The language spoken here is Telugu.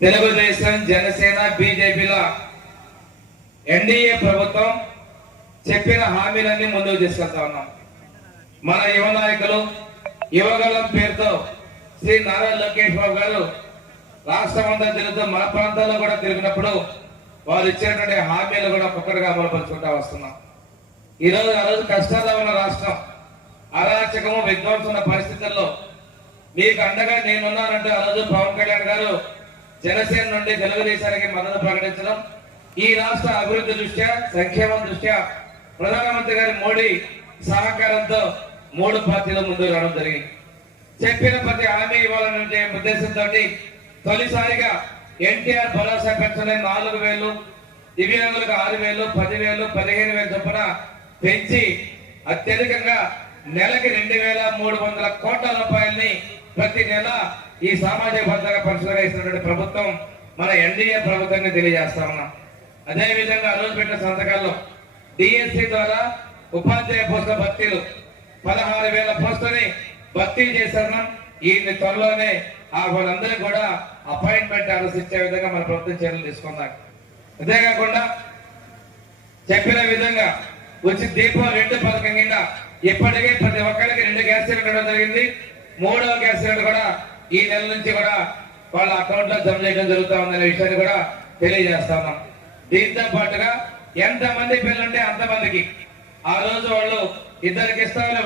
తెలుగుదేశం జనసేన బీజేపీల ఎన్డీఏ ప్రభుత్వం చెప్పిన హామీలన్నీ ముందుకు తీసుకెళ్తా ఉన్నాం. మన యువ నాయకులు యువగలం పేరుతో శ్రీ నారా లోకేష్ బాబు గారు రాష్ట్రం అంతా తిరుగుతూ మన ప్రాంతాల్లో కూడా తిరిగినప్పుడు వారు ఇచ్చినటువంటి హామీలు కూడా ఒక్కొక్కటిగా అమలుపరుచుకుంటా వస్తున్నాం. ఆ రోజు కష్టాల్లో ఉన్న రాష్ట్రం, అరాచకము విధ్వంసన పరిస్థితుల్లో మీకు అండగా నేనున్నానంటే ఆ రోజు పవన్ కళ్యాణ్ గారు జనసేన నుండి తెలుగుదేశానికి మద్దతు ప్రకటించడం, ఈ రాష్ట్ర అభివృద్ధి దృష్ట్యా సంక్షేమం దృష్ట్యా ప్రధానమంత్రి గారి మోడీ సహకారంతో 3 పార్టీలు ముందుకు రావడం జరిగింది. చెప్పిన ప్రతి హామీ ఇవ్వాలనే ఉద్దేశంతో తొలిసారిగా ఎన్టీఆర్ భరోసా పెన్షన్ 4,000, దివ్యాంగులకు 6,000, 10,000, 15,000 చొప్పున పెంచి అత్యధికంగా నెలకి 2,300 కోట్ల రూపాయలని ప్రతి నెల ఈ సామాజిక భద్రత పెన్షన్గా ఇస్తున్నటువంటి ప్రభుత్వం మన ఎన్డీఏ ప్రభుత్వాన్ని తెలియజేస్తా ఉన్నాం. అదేవిధంగా ఆ రోజు పెట్టిన సంతకాల్లో డిఎస్సి ద్వారా ఉపాధ్యాయ పోస్టుల భర్తీలు 16,000 పోస్టుని భర్తీ చేస్తున్నాం. ఈ త్వరలోనే వాళ్ళందరికీ కూడా అపాయింట్మెంట్ ఆర్డర్స్ ఇచ్చే విధంగా మన ప్రభుత్వం చర్యలు తీసుకుందాం. అంతేకాకుండా చెప్పిన విధంగా వచ్చి దీపం 2 పథకం కింద ఇప్పటికే ప్రతి ఒక్కరికి 2 గ్యాస్ సిలిండర్ ఇవ్వడం జరిగింది. 3వ గ్యాస్ సిలిండర్ కూడా ఈ నెల నుంచి కూడా వాళ్ళ అకౌంట్ లో జమ చేయడం జరుగుతా ఉందనే విషయాన్ని కూడా తెలియజేస్తా ఉన్నాం. దీంతో పాటుగా ఎంతమంది పిల్లలుంటే అంతమందికి ఆ రోజు వాళ్ళు 2కి ఇస్తామని